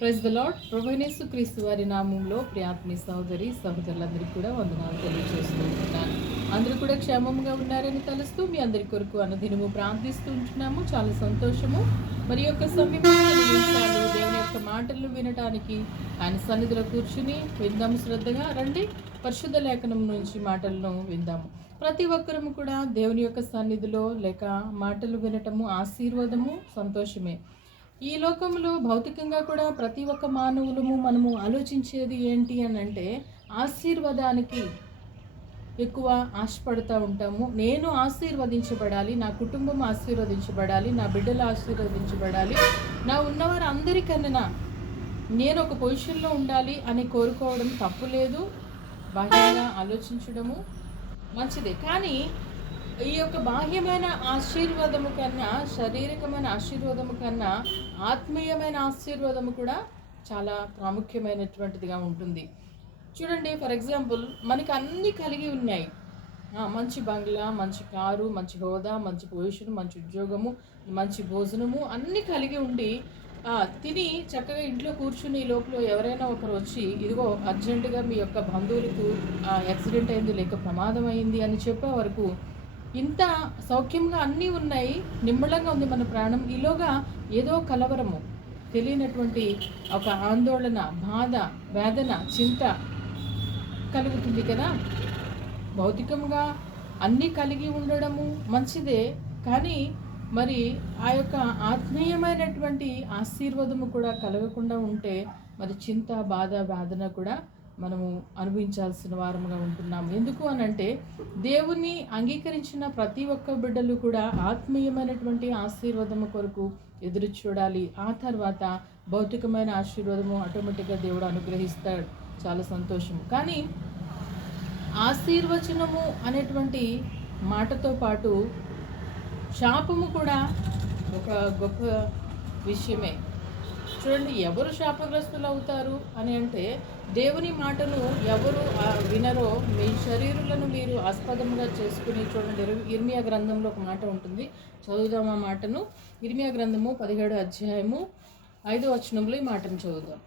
Praise the lord ప్రభునేసు క్రీస్తు వారి నామంలో ప్రియాత్మి సహోదరి సహోదరులందరికీ కూడా వందనాలు తెలియజేస్తూ ఉంటున్నాను అందరూ కూడా క్షేమంగా ఉన్నారని తలుస్తూ మీ అందరి కొరకు అనుదినము ప్రార్థిస్తూ ఉంటున్నాము. చాలా సంతోషము. మరి యొక్క సమీపంలో దేవుని యొక్క మాటలను వినటానికి ఆయన సన్నిధిలో కూర్చుని విందాము శ్రద్ధగా. రండి. పరిశుద్ధ లేఖనం నుంచి మాటలను విందాము. ప్రతి ఒక్కరము కూడా దేవుని యొక్క సన్నిధిలో లేక మాటలు వినటము ఆశీర్వాదము సంతోషమే. ఈ లోకంలో భౌతికంగా కూడా ప్రతి ఒక్క మానవులము మనము ఆలోచించేది ఏంటి అని అంటే ఆశీర్వాదానికి ఎక్కువ ఆశపడుతూ ఉంటాము. నేను ఆశీర్వదించబడాలి నా కుటుంబం ఆశీర్వదించబడాలి నా బిడ్డలు ఆశీర్వదించబడాలి నా ఉన్నవారు అందరికన్నా నేను ఒక పొజిషన్లో ఉండాలి అని కోరుకోవడం తప్పు లేదు. బాహ్యంగా ఆలోచించడము మంచిదే. కానీ ఈ యొక్క బాహ్యమైన ఆశీర్వాదము కన్నా శారీరకమైన ఆశీర్వాదము కన్నా ఆత్మీయమైన ఆశీర్వాదము కూడా చాలా ప్రాముఖ్యమైనటువంటిదిగా ఉంటుంది. చూడండి ఫర్ ఎగ్జాంపుల్ మనకి అన్నీ కలిగి ఉన్నాయి. మంచి బంగ్లా మంచి కారు మంచి హోదా మంచి పొజిషన్ మంచి ఉద్యోగము మంచి భోజనము అన్నీ కలిగి ఉండి తిని చక్కగా ఇంట్లో కూర్చుని ఈ లోపల ఎవరైనా ఒకరు వచ్చి ఇదిగో అర్జెంటుగా మీ యొక్క బంధువులకు యాక్సిడెంట్ అయింది లేక ప్రమాదం అయింది అని చెప్పే వరకు ఇంత సౌఖ్యంగా అన్నీ ఉన్నాయి నిమ్మళంగా ఉంది మన ప్రాణం. ఈలోగా ఏదో కలవరము తెలియనటువంటి ఒక ఆందోళన బాధ వేదన చింత కలుగుతుంది కదా? భౌతికంగా అన్నీ కలిగి ఉండడము మంచిదే కానీ మరి ఆ యొక్క ఆత్మీయమైనటువంటి ఆశీర్వాదము కూడా కలగకుండా ఉంటే మరి చింత బాధ వేదన కూడా మనము అనుభవించాల్సిన వారముగా ఉంటున్నాము. ఎందుకు అని అంటే దేవుని అంగీకరించిన ప్రతి ఒక్క బిడ్డలు కూడా ఆత్మీయమైనటువంటి ఆశీర్వాదము కొరకు ఎదురు చూడాలి. ఆ తర్వాత భౌతికమైన ఆశీర్వాదము ఆటోమేటిక్గా దేవుడు అనుగ్రహిస్తాడు. చాలా సంతోషము. కానీ ఆశీర్వచనము అనేటువంటి మాటతో పాటు శాపము కూడా ఒక గొప్ప విషయమే. చూడండి ఎవరు శాపగ్రస్తులు అవుతారు అని అంటే దేవుని మాటను ఎవరు వినరో మీ శరీరులను మీరు ఆస్పదంగా చేసుకుని చూడండి ఇర్మియా గ్రంథంలో ఒక మాట ఉంటుంది. చదువుదాం ఆ మాటను. ఇర్మియా గ్రంథము పదిహేడు అధ్యాయము ఐదో వచనంలో ఈ మాటను చదువుదాం.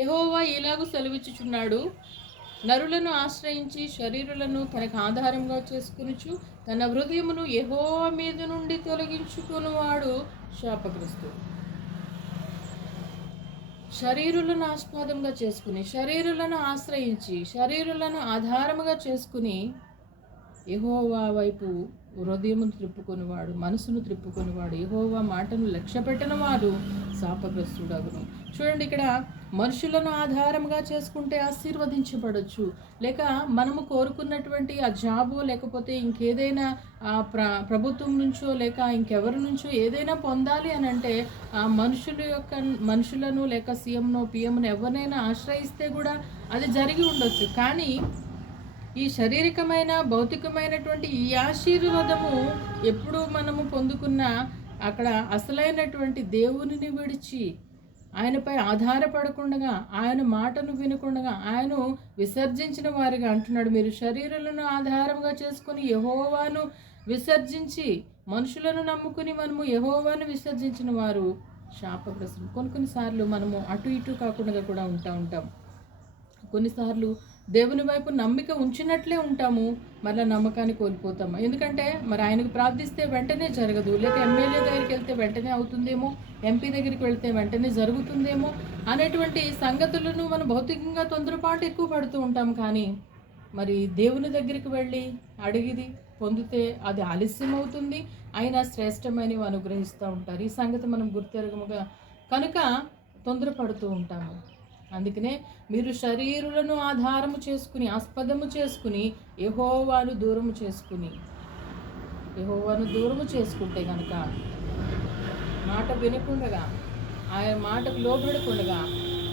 యహోవా ఇలాగూ సెలవిచ్చుచున్నాడు. నరులను ఆశ్రయించి శరీరులను తనకు ఆధారంగా చేసుకునుచు తన హృదయమును ఎహో మీద నుండి తొలగించుకునివాడు శాపగ్రస్తుడు శరీరులను ఆస్పాదంగా చేసుకుని శరీరులను ఆశ్రయించి శరీరులను ఆధారముగా చేసుకుని ఎహోవా వైపు హృదయమును త్రిప్పుకొనివాడు మనసును త్రిప్పుకొనివాడు యహోవా మాటను లక్ష్య పెట్టిన వాడు శాపగ్రస్తుడగును. చూడండి ఇక్కడ మనుషులను ఆధారంగా చేసుకుంటే ఆశీర్వదించబడచ్చు. లేక మనము కోరుకున్నటువంటి ఆ జాబు లేకపోతే ఇంకేదైనా ఆ ప్ర ప్రభుత్వం నుంచో లేక ఇంకెవరి నుంచో ఏదైనా పొందాలి అని అంటే ఆ మనుషుల యొక్క మనుషులను లేక సీఎంనో పిఎంను ఎవరినైనా ఆశ్రయిస్తే కూడా అది జరిగి ఉండొచ్చు. కానీ ఈ శారీరకమైన భౌతికమైనటువంటి ఈ ఆశీర్వాదము ఎప్పుడు మనము పొందుకున్న అక్కడ అసలైనటువంటి దేవునిని విడిచి ఆయనపై ఆధారపడకుండా ఆయన మాటను వినకుండా ఆయన విసర్జించిన వారిగా అంటున్నాడు. మీరు శరీరాలను ఆధారంగా చేసుకుని యహోవాను విసర్జించి మనుషులను నమ్ముకుని మనము యహోవాను విసర్జించిన వారు శాపగ్రస్తులు. కొన్ని కొన్నిసార్లు మనము అటు ఇటు కాకుండా కూడా ఉంటా ఉంటాం. కొన్నిసార్లు దేవుని వైపు నమ్మిక ఉంచినట్లే ఉంటాము మళ్ళీ నమ్మకాన్ని కోల్పోతాము. ఎందుకంటే మరి ఆయనకు ప్రార్థిస్తే వెంటనే జరగదు. లేక ఎమ్మెల్యే దగ్గరికి వెళ్తే వెంటనే అవుతుందేమో ఎంపీ దగ్గరికి వెళ్తే వెంటనే జరుగుతుందేమో అనేటువంటి సంగతులను మనం భౌతికంగా తొందరపాటు ఎక్కువ పడుతూ ఉంటాం. కానీ మరి దేవుని దగ్గరికి వెళ్ళి అడిగిది పొందితే అది ఆలస్యం అవుతుంది అయినా శ్రేష్టమైనవి అనుగ్రహిస్తూ ఉంటారు. ఈ సంగతి మనం గుర్తెరగముగా కనుక తొందరపడుతూ ఉంటాము. అందుకనే మీరు శరీరులను ఆధారము చేసుకుని ఆస్పదము చేసుకుని యహోవాను దూరము చేసుకుని యహోవాను దూరము చేసుకుంటే కనుక మాట వినకుండగా ఆయన మాటకు లోబడకుండగా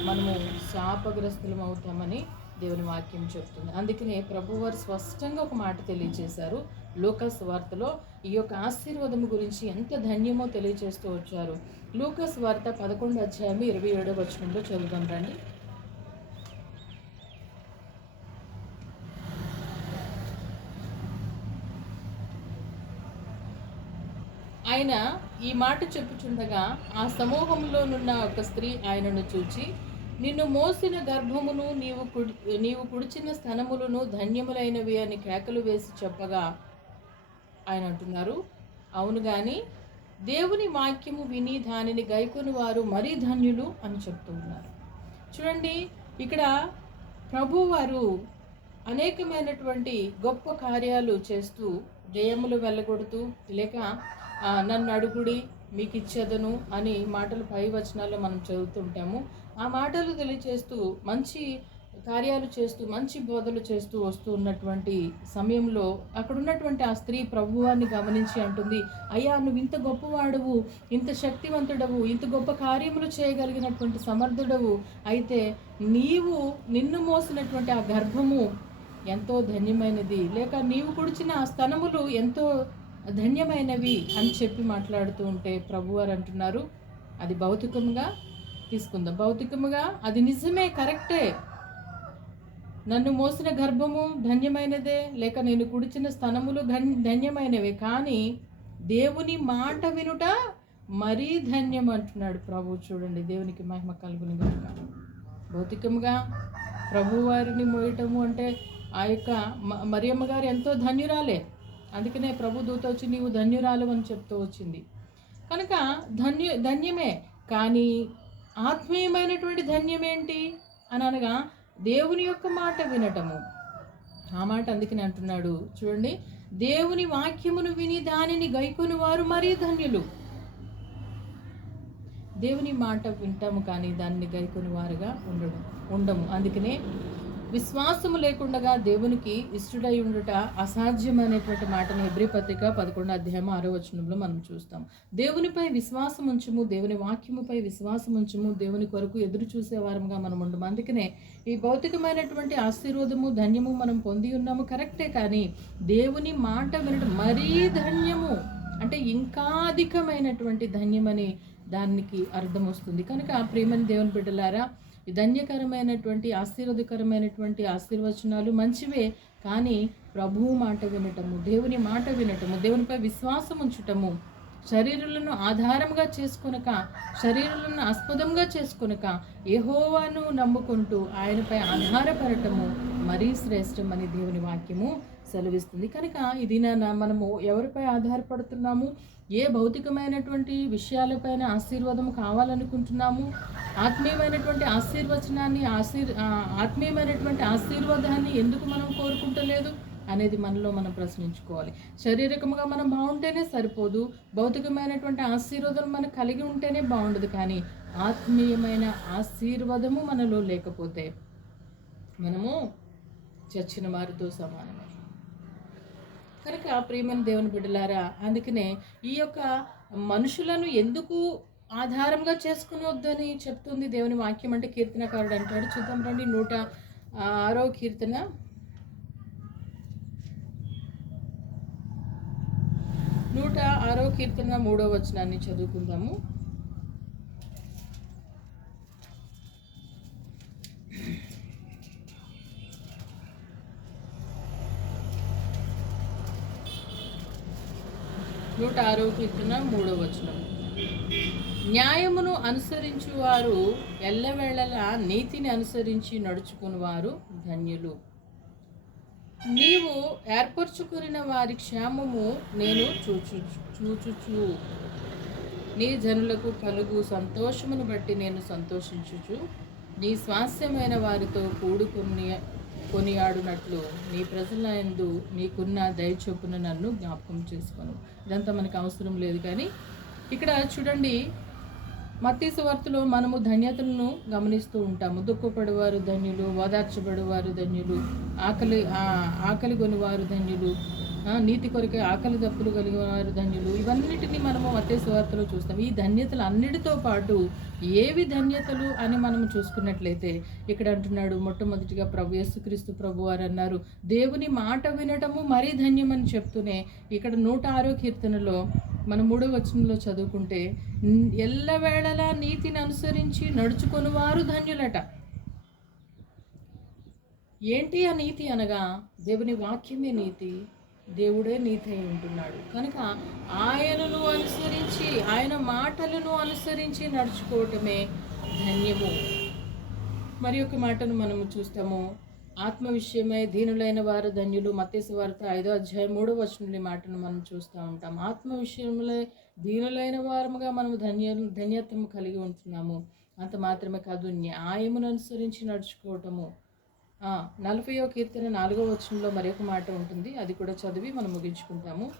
మనము శాపగ్రస్తులం అవుతామని దేవుని వాక్యం చెప్తుంది. అందుకనే ప్రభువారు స్పష్టంగా ఒక మాట తెలియజేశారు. లూకస్ వార్తలో ఈ యొక్క ఆశీర్వాదం గురించి ఎంత ధన్యమో తెలియజేస్తూ వచ్చారు. లూకస్ వార్త పదకొండు అధ్యాయం ఇరవై ఏడవ వచనంలో చదువుదాం రండి. ఆయన ఈ మాట చెప్పుచుండగా ఆ సమూహంలోనున్న ఒక స్త్రీ ఆయనను చూచి నిన్ను మోసిన గర్భమును నీవు కుడి నీవు కుడిచిన స్థనములను ధన్యములైనవి అని కేకలు వేసి చెప్పగా ఆయన అంటున్నారు. అవును కానీ దేవుని వాక్యము విని దానిని గైకొని వారు మరీ ధన్యులు అని చెప్తూ ఉన్నారు. చూడండి ఇక్కడ ప్రభు వారు అనేకమైనటువంటి గొప్ప కార్యాలు చేస్తూ జయములు వెళ్ళగొడుతూ లేక నన్ను అడుగుడి మీకు ఇచ్చేదను అని మాటలు పై వచనాల్లో మనం చదువుతుంటాము. ఆ మాటలు తెలియచేస్తూ మంచి కార్యాలు చేస్తూ మంచి బోధలు చేస్తూ వస్తూ ఉన్నటువంటి సమయంలో అక్కడ ఉన్నటువంటి ఆ స్త్రీ ప్రభువాన్ని గమనించి అంటుంది అయ్యా నువ్వు ఇంత గొప్పవాడవు ఇంత శక్తివంతుడవు ఇంత గొప్ప కార్యములు చేయగలిగినటువంటి సమర్థుడవు. అయితే నీవు నిన్ను మోసినటువంటి ఆ గర్భము ఎంతో ధన్యమైనది. లేక నీవు కుడిచిన ఆ స్తనములు ఎంతో ధన్యమైనవి అని చెప్పి మాట్లాడుతూ ఉంటే ప్రభువారు అంటున్నారు అది భౌతికంగా తీసుకుందాం. భౌతికముగా? అది నిజమే కరెక్టే. నన్ను మోసిన గర్భము ధన్యమైనదే లేక నేను కుడిచిన స్థనములు ధన్యమైనవే కానీ దేవుని మాట వినుట మరీ ధన్యం అంటున్నాడు ప్రభు. చూడండి దేవునికి మహిమ కలుగుని కనుక భౌతికముగా ప్రభువారిని మోయటము అంటే ఆ యొక్క మ- మరియమ్మ గారు ఎంతో ధన్యురాలే. అందుకనే ప్రభు దూత వచ్చి నీవు ధన్యురాలు అని చెప్తూ వచ్చింది. కనుక ధన్య ధన్యమే కానీ ఆత్మీయమైనటువంటి ధన్యమేంటి? అని అనగా దేవుని యొక్క మాట వినటము. ఆ మాట అందుకని అంటున్నాడు. చూడండి దేవుని వాక్యమును విని దానిని గైకొని వారు మరీ ధన్యులు. దేవుని మాట వింటాము కానీ దాన్ని గైకొని వారుగా ఉండడం ఉండము. అందుకనే విశ్వాసము లేకుండా దేవునికి ఇష్టడై ఉండుట అసాధ్యమైనటువంటి మాటని ఎబ్రి పదకొండు అధ్యాయం ఆరో వచనంలో మనం చూస్తాం. దేవునిపై విశ్వాసం ఉంచుము దేవుని వాక్యముపై విశ్వాసం ఉంచుము దేవుని కొరకు ఎదురు చూసేవారంగా మనం ఉండము. అందుకనే ఈ భౌతికమైనటువంటి ఆశీర్వాదము ధన్యము మనం పొంది ఉన్నాము. కరెక్టే కానీ దేవుని మాట వినడం మరీ ధన్యము. అంటే ఇంకా అధికమైనటువంటి ధన్యమని దానికి అర్థం వస్తుంది. కనుక ప్రేమని దేవుని బిడ్డలారా ధన్యకరమైనటువంటి ఆశీర్వదకరమైనటువంటి ఆశీర్వచనాలు మంచివే కానీ ప్రభువు మాట వినటము దేవుని మాట వినటము దేవునిపై విశ్వాసం ఉంచుటము శరీరులను ఆధారంగా చేసుకొనక శరీరులను ఆస్పదంగా చేసుకొనక ఏహోవాను నమ్ముకుంటూ ఆయనపై ఆధారపడటము మరీ శ్రేష్టమని దేవుని వాక్యము సెలవిస్తుంది. కనుక ఇది నా మనము ఎవరిపై ఆధారపడుతున్నాము? ఏ భౌతికమైనటువంటి విషయాలపైన ఆశీర్వాదం కావాలనుకుంటున్నాము? ఆత్మీయమైనటువంటి ఆశీర్వచనాన్ని ఆశీర్ ఆత్మీయమైనటువంటి ఆశీర్వాదాన్ని ఎందుకు మనం కోరుకుంటలేదు అనేది మనలో మనం ప్రశ్నించుకోవాలి. శారీరకంగా మనం బాగుంటేనే సరిపోదు. భౌతికమైనటువంటి ఆశీర్వాదం మనం కలిగి ఉంటేనే బాగుండదు. కానీ ఆత్మీయమైన ఆశీర్వాదము మనలో లేకపోతే మనము చచ్చిన వారితో సమానమే. కనుక ప్రియమైన దేవుని బిడ్డలారా అందుకనే ఈ యొక్క మనుషులను ఎందుకు ఆధారంగా చేసుకునొద్దని చెప్తుంది దేవుని వాక్యం అంటే కీర్తనకారుడు అంటాడు. చూద్దాం రండి నూట ఆరో కీర్తన. నూట ఆరో కీర్తన మూడో వచనాన్ని చదువుకుందాము. నూట ఆరో కీర్తన మూడో వచనం. న్యాయమును అనుసరించువారు ఎల్లవేళలా నీతిని అనుసరించి నడుచుకునివారు ధన్యులు. నీవు ఏర్పరచుకున్న వారి క్షేమము నేను చూచు చూచుచు. నీ జనులకు కలుగు సంతోషమును బట్టి నేను సంతోషించుచు. నీ స్వాస్యమైన వారితో కూడుకుని కొనియాడునట్లు నీ ప్రజల ఎందు నీకున్న దయచొప్పున నన్ను జ్ఞాపకం చేసుకోను. ఇదంతా మనకు అవసరం లేదు కానీ ఇక్కడ చూడండి మత్తీ వార్తలో మనము ధన్యతలను గమనిస్తూ ఉంటాము. దుఃఖపడేవారు ధన్యులు ఓదార్చబడేవారు ధన్యులు ఆకలి ఆకలి కొనివారు ధన్యులు నీతి కొరకే ఆకలి దప్పులు కలిగిన వారు ధన్యులు. ఇవన్నిటిని మనము మతే సువార్తలో చూస్తాం. ఈ ధన్యతలు అన్నిటితో పాటు ఏవి ధన్యతలు అని మనం చూసుకున్నట్లయితే ఇక్కడ అంటున్నాడు మొట్టమొదటిగా ప్రభు యేసుక్రీస్తు ప్రభు వారు అన్నారు దేవుని మాట వినటము మరీ ధన్యమని చెప్తూనే ఇక్కడ నూట ఆరో కీర్తనలో మన మూడో వచనంలో చదువుకుంటే ఎల్లవేళలా నీతిని అనుసరించి నడుచుకొని వారు ధన్యులట. ఏంటి ఆ నీతి అనగా దేవుని వాక్యమే నీతి దేవుడే నీతి అయి ఉంటున్నాడు. కనుక ఆయనను అనుసరించి ఆయన మాటలను అనుసరించి నడుచుకోవటమే ధన్యము. మరి ఒక మాటను మనము చూస్తాము. ఆత్మ విషయమై దీనులైన వారు ధన్యులు. మత్స్య వార్త ఐదో అధ్యాయం మూడో వచనం మాటను మనం చూస్తూ ఉంటాం. ఆత్మ విషయంలో దీనులైన వారముగా మనం ధన్య ధన్యత్వం కలిగి ఉంటున్నాము. అంత మాత్రమే కాదు న్యాయమును అనుసరించి నడుచుకోవటము. నలభయో కీర్తన నాలుగో వచనంలో మరొక మాట ఉంటుంది. అది కూడా చదివి మనం ముగించుకుంటాము.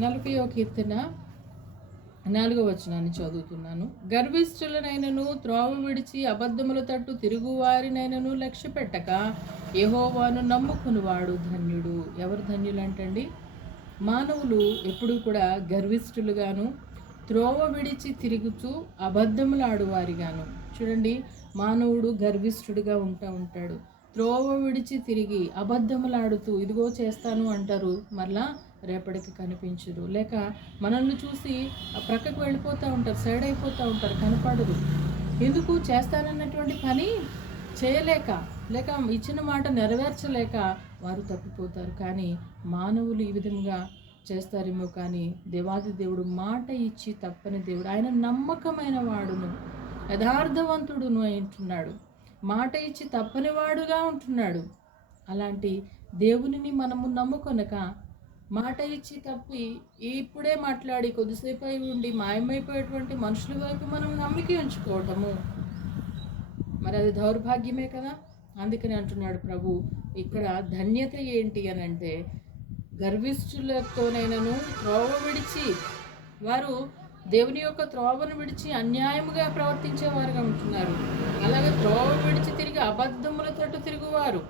నలభైయో కీర్తన నాలుగో వచనాన్ని చదువుతున్నాను. గర్విష్ఠులనైనను త్రోవ విడిచి అబద్ధముల తట్టు తిరుగువారినైనను లక్ష్య పెట్టక యహోవాను నమ్ముకునివాడు ధన్యుడు. ఎవరు ధన్యులు అంటండి మానవులు ఎప్పుడూ కూడా గర్విష్ఠులుగాను త్రోవ విడిచి తిరుగుతూ అబద్ధములాడువారిగాను. చూడండి మానవుడు గర్విష్ఠుడిగా ఉంటా ఉంటాడు. త్రోవ విడిచి తిరిగి అబద్ధములాడుతూ ఇదిగో చేస్తాను అంటారు మరలా రేపటికి కనిపించరు. లేక మనల్ని చూసి ప్రక్కకు వెళ్ళిపోతూ ఉంటారు సైడ్ అయిపోతూ ఉంటారు కనపడరు. ఎందుకు? చేస్తానన్నటువంటి పని చేయలేక లేక ఇచ్చిన మాట నెరవేర్చలేక వారు తప్పిపోతారు. కానీ మానవులు ఈ విధంగా చేస్తారేమో కానీ దేవాది దేవుడు మాట ఇచ్చి తప్పని దేవుడు ఆయన నమ్మకమైన వాడును యథార్థవంతుడును అంటున్నాడు. మాట ఇచ్చి తప్పని వాడుగా ఉంటున్నాడు. అలాంటి దేవునిని మనము నమ్ముకొనక మాట ఇచ్చి తప్పి ఇప్పుడే మాట్లాడి కొద్దిసేపు అయి ఉండి మాయమైపోయేటువంటి మనుషుల వైపు మనం నమ్మిక ఉంచుకోవటము. మరి అది దౌర్భాగ్యమే కదా? అందుకని అంటున్నాడు ప్రభు ఇక్కడ ధన్యత ఏంటి అని అంటే గర్విష్ఠులతోనైనను త్రోవ విడిచి వారు దేవుని యొక్క త్రోవను విడిచి అన్యాయముగా ప్రవర్తించేవారుగా ఉంటున్నారు. అలాగే త్రోవ విడిచి తిరిగి అబద్ధముల తట్టు తిరుగువారు.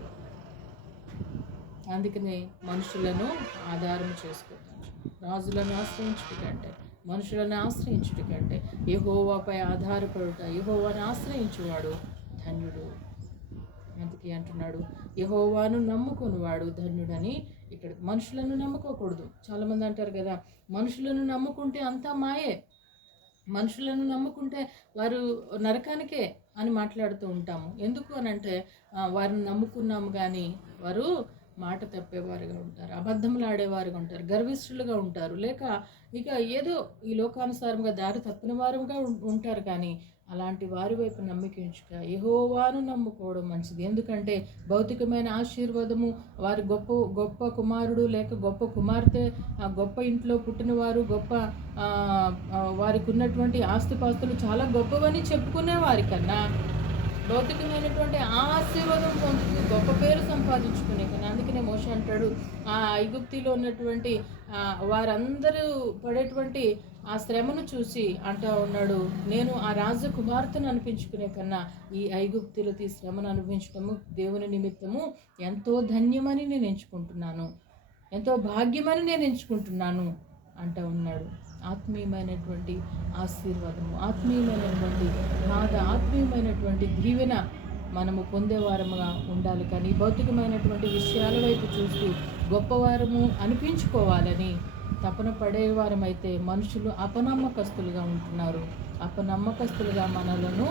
అందుకనే మనుషులను ఆధారం చేసుకుంటారు రాజులను ఆశ్రయించుటకంటే మనుషులను ఆశ్రయించుటకంటే యహోవాపై ఆధారపడుట యహోవాను ఆశ్రయించువాడు ధన్యుడు. అందుకే అంటున్నాడు? యహోవాను నమ్ముకునివాడు ధన్యుడని ఇక్కడ మనుషులను నమ్ముకోకూడదు. చాలామంది అంటారు కదా మనుషులను నమ్ముకుంటే అంతా మాయే. మనుషులను నమ్ముకుంటే వారు నరకానికే అని మాట్లాడుతూ ఉంటాము. ఎందుకు అని అంటే వారిని నమ్ముకున్నాము కానీ వారు మాట తప్పేవారుగా ఉంటారు అబద్ధములు ఆడేవారుగా ఉంటారు గర్విష్ఠులుగా ఉంటారు. లేక ఇక ఏదో ఈ లోకానుసారంగా దారి తప్పిన వారుగా ఉంటారు కానీ అలాంటి వారి వైపు నమ్మిక ఉంచుక యహోవాను నమ్ముకోవడం మంచిది. ఎందుకంటే భౌతికమైన ఆశీర్వాదము వారి గొప్ప గొప్ప కుమారుడు లేక గొప్ప కుమార్తె గొప్ప ఇంట్లో పుట్టినవారు గొప్ప వారికి ఉన్నటువంటి ఆస్తిపాస్తులు చాలా గొప్పవని చెప్పుకునే వారికన్నా భౌతికమైనటువంటి ఆశీర్వాదం పొందుతూ గొప్ప పేరు సంపాదించుకునే కానీ అందుకనే మోష అంటాడు ఆ ఐగుప్తిలో ఉన్నటువంటి వారందరూ పడేటువంటి ఆ శ్రమను చూసి అంటా ఉన్నాడు నేను ఆ రాజకుమార్తెను అనిపించుకునే కన్నా ఈ ఐగుప్తులతో ఈ శ్రమను అనుభవించడము దేవుని నిమిత్తము ఎంతో ధన్యమని నేను ఎంచుకుంటున్నాను. ఎంతో భాగ్యమని నేను ఎంచుకుంటున్నాను అంటా ఉన్నాడు. ఆత్మీయమైనటువంటి ఆశీర్వాదము ఆత్మీయమైనటువంటి బాధ ఆత్మీయమైనటువంటి దీవెన మనము పొందేవారముగా ఉండాలి. కానీ భౌతికమైనటువంటి విషయాల వైపు చూస్తూ గొప్పవారము అనిపించుకోవాలని తపన పడేవారమైతే మనుషులు అపనమ్మకస్తులుగా ఉంటున్నారు. అపనమ్మకస్తులుగా మనలను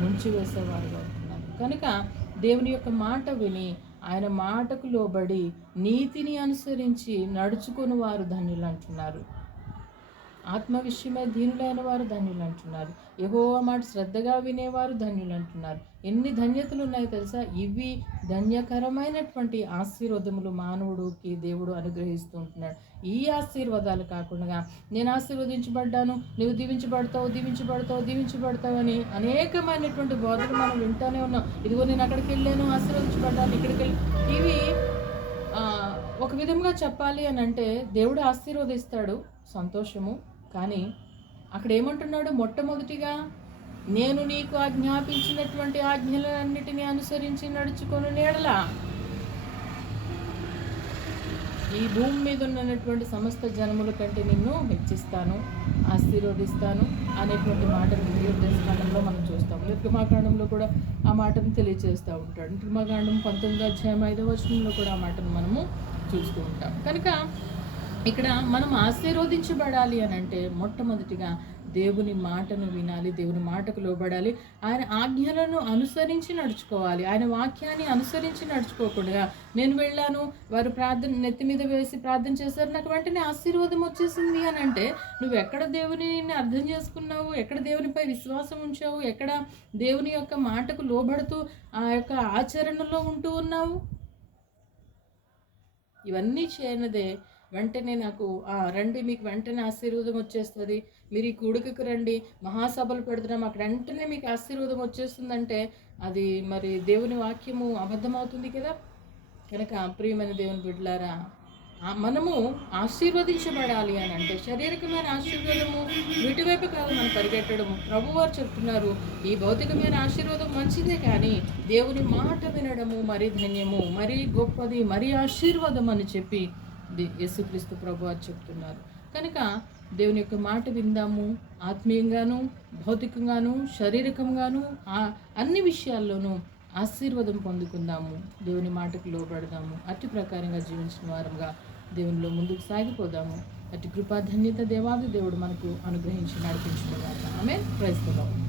ముంచివేసేవారుగా ఉంటున్నారు. కనుక దేవుని యొక్క మాట విని ఆయన మాటకు లోబడి నీతిని అనుసరించి నడుచుకుని వారు ధన్యులు అంటున్నారు. ఆత్మ విషయమై దీనులైన వారు ధన్యులు అంటున్నారు. యెహోవా మాట శ్రద్ధగా వినేవారు ధన్యులు అంటున్నారు. ఎన్ని ధన్యతలు ఉన్నాయో తెలుసా? ఇవి ధన్యకరమైనటువంటి ఆశీర్వాదములు మానవుడికి దేవుడు అనుగ్రహిస్తూ ఉంటున్నాడు. ఈ ఆశీర్వాదాలు కాకుండా నేను ఆశీర్వదించబడ్డాను నువ్వు దీవించబడతావు దీవించబడతావు దీవించబడతావు అని అనేకమైనటువంటి బోధలు మనం వింటానే ఉన్నాం. ఇదిగో నేను అక్కడికి వెళ్ళాను ఆశీర్వదించబడ్డాను ఇక్కడికి వెళ్ళి. ఇవి ఒక విధంగా చెప్పాలి అని అంటే దేవుడు ఆశీర్వదిస్తాడు సంతోషము కానీ అక్కడ ఏమంటున్నాడు మొట్టమొదటిగా నేను నీకు ఆజ్ఞాపించినటువంటి ఆజ్ఞలన్నిటిని అనుసరించి నడుచుకొని నీడలా. ఈ భూమి మీద ఉన్నటువంటి సమస్త జనముల కంటే నిన్ను హెచ్చిస్తాను ఆశీర్వదిస్తాను అనేటువంటి మాటను నిర్దేశకాండంలో మనం చూస్తాం. నిర్గమాకాండంలో కూడా ఆ మాటను తెలియజేస్తూ ఉంటాడు. నిర్గమాకాండం పంతొమ్మిది అధ్యాయం ఐదవ వచనంలో కూడా ఆ మాటను మనము చూస్తూ ఉంటాం. కనుక ఇక్కడ మనం ఆశీర్వదించబడాలి అని అంటే మొట్టమొదటిగా దేవుని మాటను వినాలి దేవుని మాటకు లోబడాలి ఆయన ఆజ్ఞలను అనుసరించి నడుచుకోవాలి. ఆయన వాక్యాన్ని అనుసరించి నడుచుకోకుండా నేను వెళ్ళాను వారు ప్రార్థన నెత్తి మీద వేసి ప్రార్థన చేశారు నాకు వెంటనే ఆశీర్వాదం వచ్చేసింది అని అంటే నువ్వు ఎక్కడ దేవుని అర్థం చేసుకున్నావు ఎక్కడ దేవునిపై విశ్వాసం ఉంచావు ఎక్కడ దేవుని యొక్క మాటకు లోబడుతూ ఆ యొక్క ఆచరణలో ఉంటూ ఉన్నావు? ఇవన్నీ చేయనదే వెంటనే నాకు రండి మీకు వెంటనే ఆశీర్వాదం వచ్చేస్తుంది. మీరు ఈ కూడికకు రండి. మహాసభలు పెడుతున్నాం. అక్కడ వెంటనే మీకు ఆశీర్వాదం వచ్చేస్తుందంటే అది మరి దేవుని వాక్యము అబద్ధమవుతుంది కదా? కనుక ప్రియమైన దేవుని బిడ్డలారా మనము ఆశీర్వదించబడాలి అని అంటే శారీరకమైన ఆశీర్వాదము వీటివైపు కాదు మనం పరిగెట్టడము. ప్రభువారు చెప్తున్నారు ఈ భౌతికమైన ఆశీర్వాదం మంచిదే కానీ దేవుని మాట వినడము మరి ధన్యము మరీ గొప్పది మరీ ఆశీర్వాదం అని చెప్పి యేసుక్రీస్తు ప్రభు అని చెప్తున్నారు. కనుక దేవుని యొక్క మాట విందాము. ఆత్మీయంగాను భౌతికంగాను శారీరకంగాను ఆ అన్ని విషయాల్లోనూ ఆశీర్వాదం పొందుకుందాము. దేవుని మాటకు లోబడదాము. అతి ప్రకారంగా జీవించిన వారంగా దేవునిలో ముందుకు సాగిపోదాము. అతి కృపాధన్యత దేవాది దేవుడు మనకు అనుగ్రహించి నడిపించిన ఆమె ప్రైస్తవం